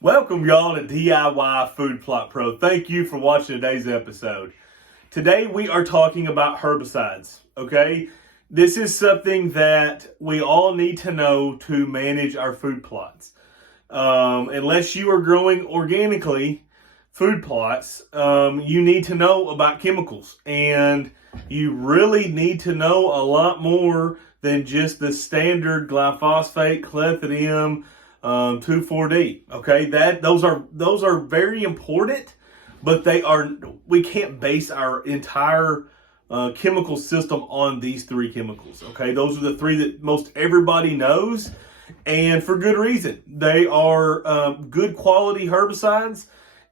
Welcome y'all to DIY Food Plot Pro. Thank you for watching today's episode. Today we are talking about herbicides, okay? This is something that we all need to know to manage our food plots. Unless you are growing organically food plots, you need to know about chemicals. And you really need to know a lot more than just the standard glyphosate, clethodim, 2,4-D. Okay, those are very important, but we can't base our entire chemical system on these three chemicals. Okay, those are the three that most everybody knows, and for good reason. They are good quality herbicides,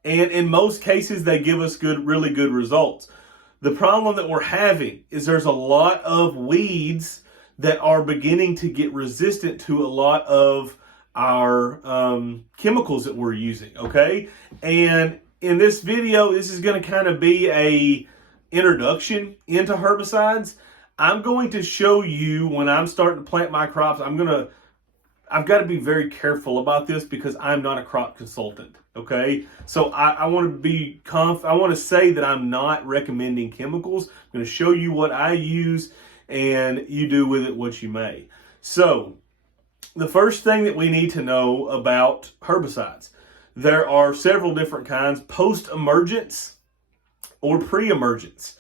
and in most cases they give us really good results. The problem that we're having is there's a lot of weeds that are beginning to get resistant to a lot of our chemicals that we're using, okay? And in this video, this is going to kind of be a introduction into herbicides. I'm going to show you when I'm starting to plant my crops. I've got to be very careful about this because I'm not a crop consultant, okay? So I want to say that I'm not recommending chemicals. I'm going to show you what I use, and you do with it what you may. So the first thing that we need to know about herbicides, there are several different kinds: post-emergence or pre-emergence.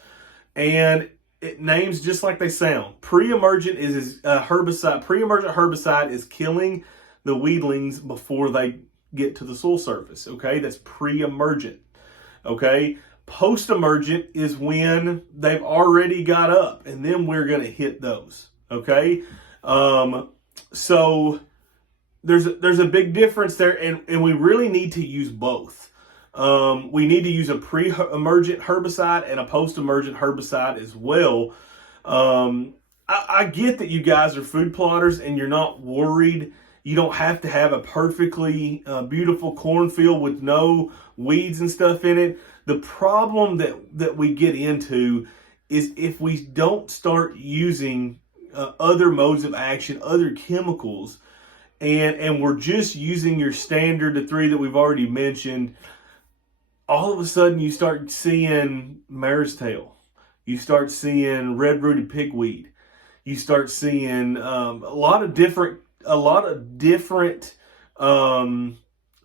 And it names just like they sound. Pre-emergent is a herbicide. Pre-emergent herbicide is killing the weedlings before they get to the soil surface. Okay, that's pre-emergent. Okay, post-emergent is when they've already got up, and then we're going to hit those. Okay. So there's a big difference there, and we really need to use both. We need to use a pre-emergent herbicide and a post-emergent herbicide as well. I get that you guys are food plotters and you're not worried. You don't have to have a perfectly beautiful cornfield with no weeds and stuff in it. The problem that we get into is if we don't start using other modes of action, other chemicals, and we're just using your standard, the three that we've already mentioned, all of a sudden you start seeing mare's tail. You start seeing red-rooted pigweed. You start seeing a lot of different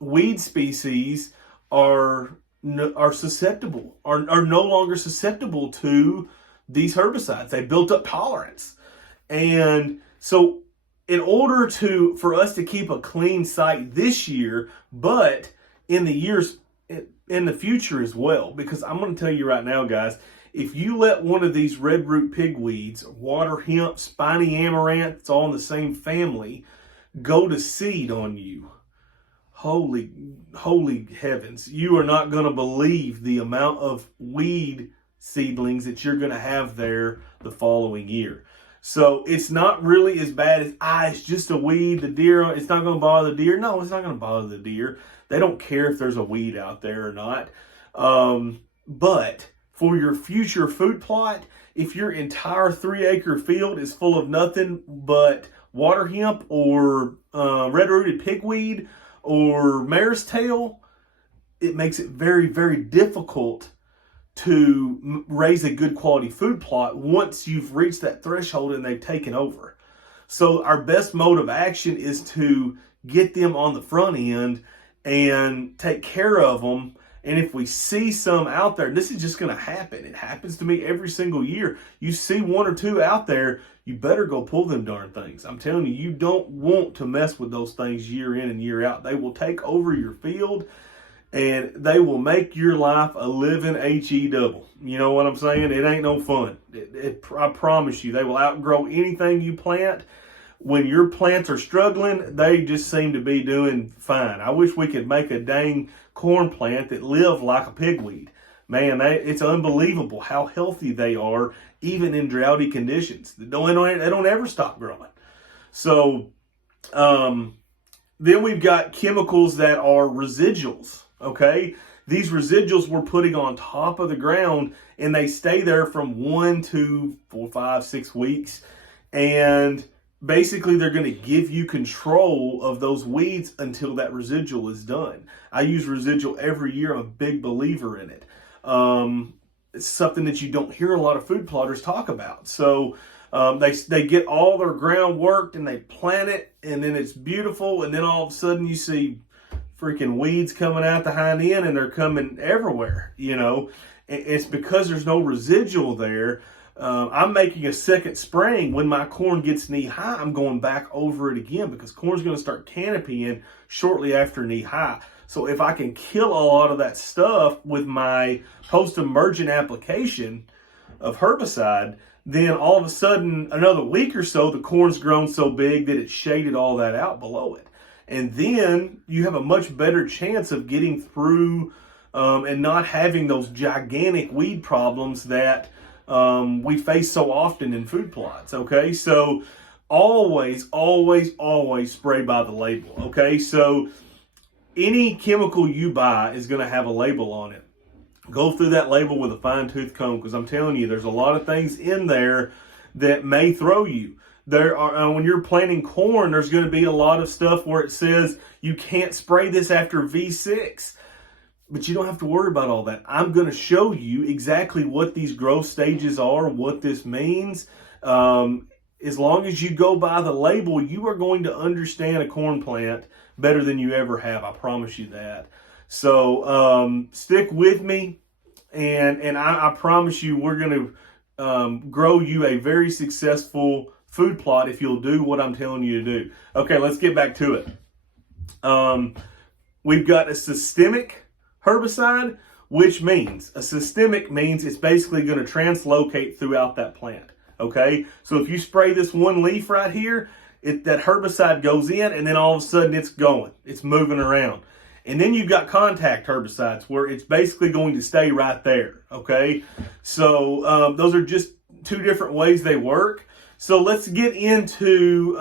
weed species are no longer susceptible to these herbicides. They built up tolerance. And so in order for us to keep a clean site this year, but in the future as well, because I'm going to tell you right now, guys, if you let one of these red root pigweeds, water hemp, spiny amaranth, it's all in the same family, go to seed on you, holy heavens, you are not going to believe the amount of weed seedlings that you're going to have there the following year. So it's not really as bad as, it's just a weed, the deer, it's not going to bother the deer. No, it's not going to bother the deer. They don't care if there's a weed out there or not. But for your future food plot, if your entire 3-acre field is full of nothing but water hemp or red-rooted pigweed or mare's tail, it makes it very, very difficult to raise a good quality food plot once you've reached that threshold and they've taken over. So our best mode of action is to get them on the front end and take care of them. And if we see some out there, this is just going to happen. It happens to me every single year. You see one or two out there, you better go pull them darn things. I'm telling you, you don't want to mess with those things year in and year out. They will take over your field, and they will make your life a living HE double. You know what I'm saying? It ain't no fun. I promise you, they will outgrow anything you plant. When your plants are struggling, they just seem to be doing fine. I wish we could make a dang corn plant that lived like a pigweed. Man, it's unbelievable how healthy they are, even in droughty conditions. They don't ever stop growing. So then we've got chemicals that are residuals. Okay, these residuals we're putting on top of the ground, and they stay there from 1 to 4, 5, 6 weeks, and basically they're going to give you control of those weeds until that residual is done. I use residual every year. I'm a big believer in it. It's something that you don't hear a lot of food plotters talk about. So they get all their ground worked and they plant it, and then it's beautiful, and then all of a sudden you see freaking weeds coming out the hind end, and they're coming everywhere. It's because there's no residual there. I'm making a second spraying. When my corn gets knee high, I'm going back over it again, because corn's going to start canopying shortly after knee high. So if I can kill a lot of that stuff with my post-emergent application of herbicide, then all of a sudden, another week or so, the corn's grown so big that it's shaded all that out below it. And then you have a much better chance of getting through and not having those gigantic weed problems that we face so often in food plots. Okay, so always spray by the label. Okay, so any chemical you buy is going to have a label on it. Go through that label with a fine-tooth comb, because I'm telling you, there's a lot of things in there that may throw you. There are, when you're planting corn, there's going to be a lot of stuff where it says you can't spray this after V6. But you don't have to worry about all that. I'm going to show you exactly what these growth stages are, what this means. As long as you go by the label, you are going to understand a corn plant better than you ever have. I promise you that. So stick with me, and I promise you we're going to grow you a very successful food plot if you'll do what I'm telling you to do. Okay, let's get back to it. We've got a systemic herbicide, which means a systemic means it's basically going to translocate throughout that plant. Okay, so if you spray this one leaf right here, that herbicide goes in, and then all of a sudden it's going, it's moving around. And then you've got contact herbicides where it's basically going to stay right there. Okay, so those are just two different ways they work. So let's get into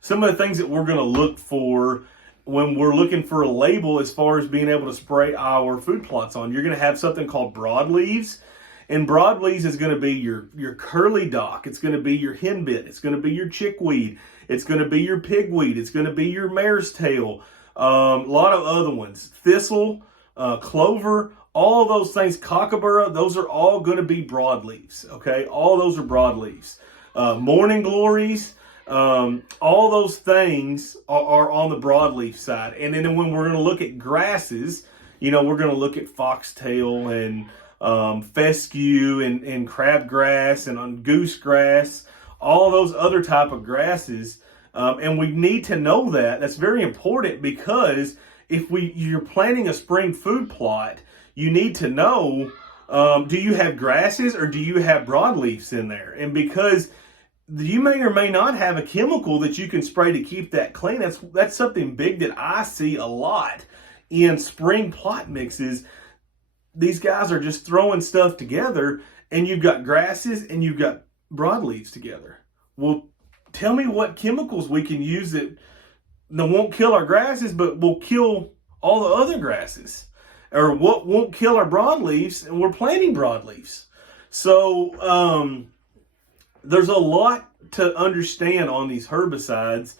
some of the things that we're going to look for when we're looking for a label as far as being able to spray our food plots on. You're going to have something called broadleaves. And broadleaves is going to be your curly dock. It's going to be your henbit. It's going to be your chickweed. It's going to be your pigweed. It's going to be your mare's tail. A lot of other ones. Thistle, clover, all of those things. Cockaburra, those are all going to be broadleaves. Okay, all those are broadleaves. Morning glories, all those things are on the broadleaf side. And then when we're going to look at grasses, we're going to look at foxtail and fescue and crabgrass and on goosegrass, all those other type of grasses. And we need to know that. That's very important, because if you're planting a spring food plot, you need to know, do you have grasses or do you have broadleafs in there? And because you may or may not have a chemical that you can spray to keep that clean. That's something big that I see a lot in spring plot mixes. These guys are just throwing stuff together, and you've got grasses and you've got broadleaves together. Well, tell me what chemicals we can use that won't kill our grasses, but will kill all the other grasses, or what won't kill our broadleaves, and we're planting broadleaves. So there's a lot to understand on these herbicides,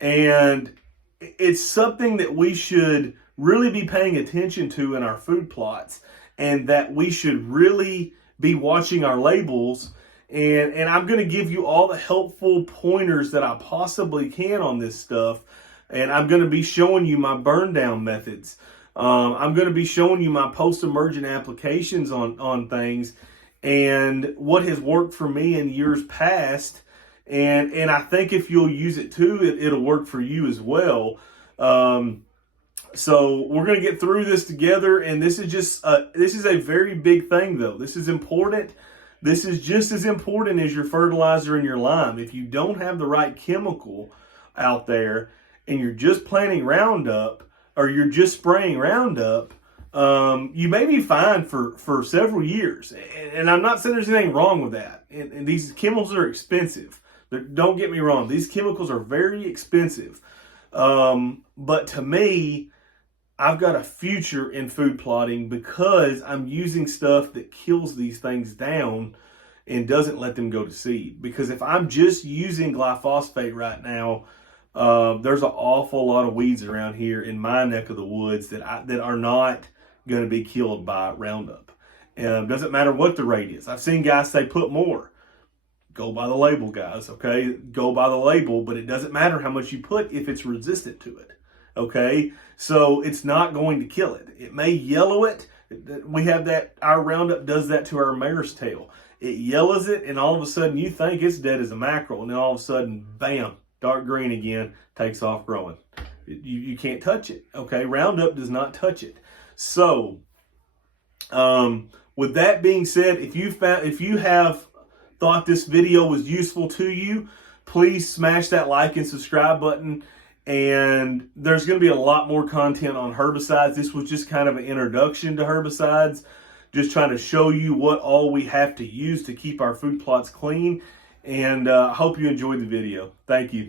and it's something that we should really be paying attention to in our food plots, and that we should really be watching our labels. And I'm going to give you all the helpful pointers that I possibly can on this stuff. And I'm going to be showing you my burn down methods. I'm going to be showing you my post-emergent applications on things, and what has worked for me in years past. And I think if you'll use it too, it'll work for you as well. So we're going to get through this together. And this is a very big thing, though. This is important. This is just as important as your fertilizer and your lime. If you don't have the right chemical out there, and you're just planting Roundup, or you're just spraying Roundup, you may be fine for several years. And I'm not saying there's anything wrong with that. And these chemicals are expensive. Don't get me wrong. These chemicals are very expensive. But to me, I've got a future in food plotting, because I'm using stuff that kills these things down. and doesn't let them go to seed. Because if I'm just using glyphosate right now, there's an awful lot of weeds around here in my neck of the woods that are not going to be killed by Roundup. Doesn't matter what the rate is. I've seen guys say put more. Go by the label, guys, okay? Go by the label, but it doesn't matter how much you put if it's resistant to it, okay? So it's not going to kill it. It may yellow it. We have that, our Roundup does that to our mare's tail. It yellows it, and all of a sudden you think it's dead as a mackerel, and then all of a sudden, bam, dark green again, takes off growing. You can't touch it, okay? Roundup does not touch it. So, with that being said, if you have thought this video was useful to you, please smash that like and subscribe button. And there's going to be a lot more content on herbicides. This was just kind of an introduction to herbicides, just trying to show you what all we have to use to keep our food plots clean. And I hope you enjoyed the video. Thank you.